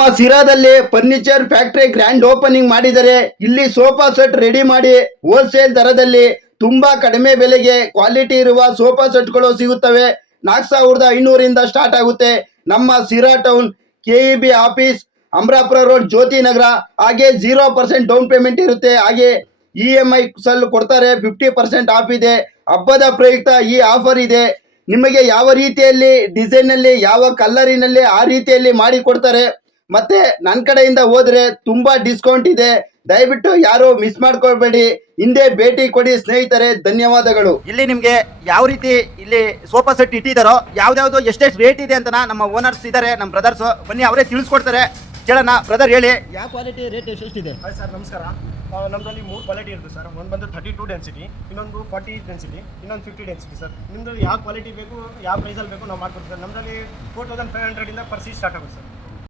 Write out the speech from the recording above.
ನಮ್ಮ ಸಿರಾದಲ್ಲಿ furniture factory grand opening ಮಾಡಿದರೆ ಇಲ್ಲಿ ಸೋಫಾ ಸೆಟ್ ರೆಡಿ ಮಾಡಿ ಹೋಲ್ಸೇಲ್ ದರದಲ್ಲಿ ತುಂಬಾ ಕಡಿಮೆ ಬೆಲೆಗೆ ಕ್ವಾಲಿಟಿ ಇರುವ ಸೋಫಾ ಸೆಟ್ಗಳು ಸಿಗುತ್ತವೆ. 4500 ಸ್ಟಾರ್ಟ್ ಆಗುತ್ತೆ. ನಮ್ಮ Sira town KEB office, Amarapura road, Jyothi Nagara. ಹಾಗೆ 0% ಡೌನ್ ಪೇಮೆಂಟ್ ಇರುತ್ತೆ. ಹಾಗೆ EMI ಸಲ್ ಕೊಡ್ತಾರೆ. 50% ಆಫ್ ಇದೆ. ಹಬ್ಬದ ಪ್ರಯುಕ್ತ ಈ ಆಫರ್ ಇದೆ. ನಿಮಗೆ ಯಾವ ರೀತಿಯಲ್ಲಿ ಡಿಸೈನ್ ಅಲ್ಲಿ, ಯಾವ ಕಲರಿನಲ್ಲಿ ಆ ರೀತಿಯಲ್ಲಿ ಮಾಡಿ ಕೊಡ್ತಾರೆ. ಮತ್ತೆ ನನ್ನ ಕಡೆಯಿಂದ ಹೋದ್ರೆ ತುಂಬಾ ಡಿಸ್ಕೌಂಟ್ ಇದೆ. ದಯವಿಟ್ಟು ಯಾರು ಮಿಸ್ ಮಾಡ್ಕೊಳ್ಬೇಡಿ. ಹಿಂದೆ ಭೇಟಿ ಕೊಡಿ ಸ್ನೇಹಿತರೆ. ಧನ್ಯವಾದಗಳು. ಇಲ್ಲಿ ನಿಮಗೆ ಯಾವ ರೀತಿ ಇಲ್ಲಿ ಸೋಫಾ ಸೆಟ್ ಇಟ್ಟಿದ್ದಾರೋ, ಯಾವ್ದಾವ್ದು ಎಷ್ಟೆಷ್ಟು ರೇಟ್ ಇದೆ ಅಂತ ನಮ್ಮ ಓನರ್ಸ್ ಇದ್ದಾರೆ, ನಮ್ಮ ಬ್ರದರ್ಸ್. ಬನ್ನಿ, ಅವರೇ ತಿಳಿಸ್ಕೊಡ್ತಾರೆ. ಕೇಳೋಣ. ಬ್ರದರ್ ಹೇಳಿ, ಯಾವ ಕ್ವಾಲಿಟಿ ರೇಟ್ ಎಷ್ಟಿದೆ? ಹಾಯ್ ಸರ್, ನಮಸ್ಕಾರ. ನಮ್ಮದಲ್ಲಿ 3 ಕ್ವಾಲಿಟಿ ಇರುತ್ತೆ ಸರ್. ಒಂದು ಬಂದು 32 ಡೆನ್ಸಿಟಿ, ಇನ್ನೊಂದು 40 ಡೆನ್ಸಿಟಿ, ಇನ್ನೊಂದು 50 ಡೆನ್ಸಿಟಿ ಸರ್. ನಿಮ್ಮದು ಯಾವ ಕ್ವಾಲಿಟಿ ಬೇಕು, ಯಾವ ಪ್ರೈಸಲ್ಲಿ ಬೇಕು ನಾವು ಮಾಡ್ಕೊಡ್ತೀವಿ ಸರ್. ನಮ್ಮದಲ್ಲಿ 4500 ಪರ್ ಸೀಟ್ ಸ್ಟಾರ್ಟ್ ಆಗುತ್ತೆ ಸರ್.